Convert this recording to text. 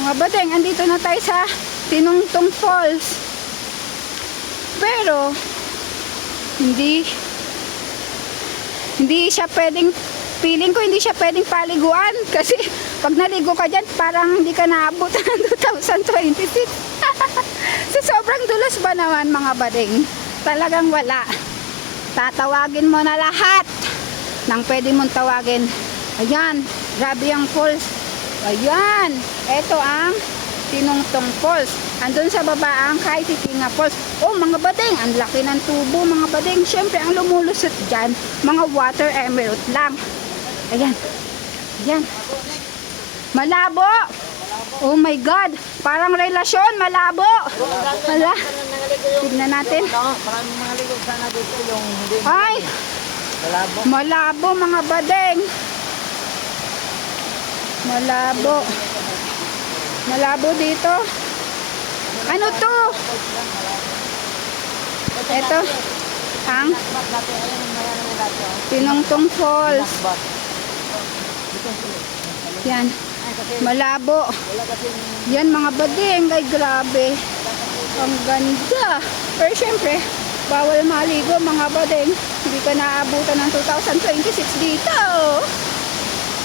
Mga badeng, andito na tayo sa Tinungtong Falls. Pero hindi siya pwedeng, feeling ko hindi siya pwedeng paliguan kasi pag naligo ka dyan parang hindi ka naabot ng 2026. So sobrang dulas ba naman mga badeng? Talagang wala. Tatawagin mo na lahat ng pwede mong tawagin. Ayan, grabe ang falls. Ayan, eto ang Tinungtong Falls. Andun sa baba ang Kaititinga Falls. Oh mga badeng, ang laki ng tubo mga badeng. Siyempre ang lumulusot dyan, mga water emerald lang. Ayan, ayan. Malabo. Oh my God, parang relasyon, malabo. Hala, tignan natin. Maraming mga ligo sana dito yung hindi Ay, malabo. malabo mga badeng. Malabo. Malabo dito. Ano to? Ito. Ang Tinungtong Falls. Yan. Malabo. Yan mga badeng. Ay grabe. Ang ganda. Pero syempre, bawal maligo mga badeng. Hindi ka naabutan ng 2026 dito.